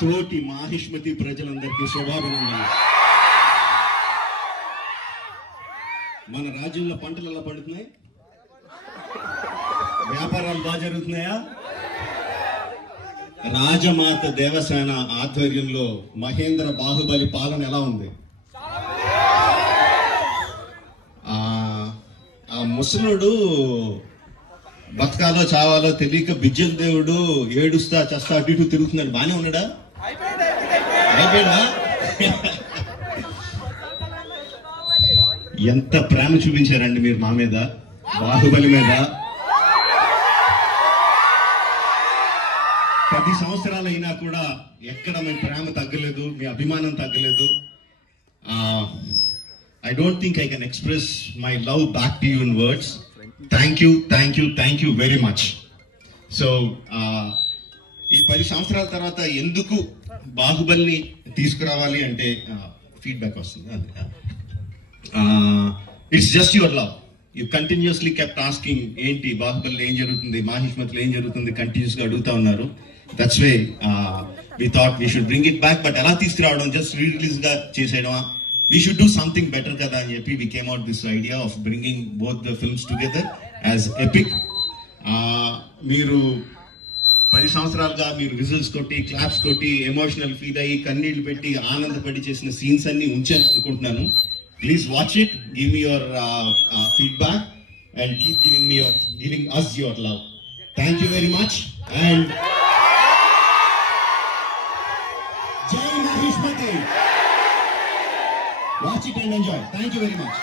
తోటి మాహిష్మతి ప్రజలందరికీ శుభాభినందనలు. మన రాజ్యంలో పంటలు ఎలా పండుతున్నాయి? వ్యాపారాలు బాగా జరుగుతున్నాయా? రాజమాత దేవసేన ఆధ్వర్యంలో మహేంద్ర బాహుబలి పాలన ఎలా ఉంది? ఆ ముసలుడు బతకాలో చావాలో తెలియక బిజ్జల దేవుడు ఏడుస్తా చస్తా అటు ఇటు తిరుగుతున్నాడు. బానే ఉన్నాడా? అయిపోయాడా? ఎంత ప్రేమ చూపించారండి మీరు మా మీద, బాహుబలి మీద. 10 సంవత్సరాలు అయినా కూడా ఎక్కడ మీ ప్రేమ తగ్గలేదు, మీ అభిమానం తగ్గలేదు. I don't think I can express my love back to you in words. Thank you very much. So, ఈ 10 సంవత్సరాల తర్వాత ఎందుకు బాహుబలిని తీసుకురావాలి అంటే ఫీడ్బ్యాక్ వస్తుంది. It's just your love. You continuously kept asking ఏంటి బాహుబలిలో ఏం జరుగుతుంది, మాహిష్మతిలో ఏం జరుగుతుంది, కంటిన్యూస్ గా అడుగుతా ఉన్నారు. That's way we thought we should bring it back. But ఎలా తీసుకురావడం, జస్ట్ రిలీజ్ గా చేసేయడమా? We should do something better kada ani cheppi we came out this idea of bringing both the films together as epic. Meeru 10 సంవత్సరాలుగా మీరు whistles కొట్టి claps కొట్టి emotional feel అయ్యి కన్నీళ్లు పెట్టి ఆనందపడి చేసిన సీన్స్ అన్ని ఉంచాను అనుకుంటున్నాను. Please watch it, give me your feedback and keep giving us your love. Thank you very much and Jai Mahishmati. Watch it and enjoy. Thank you very much.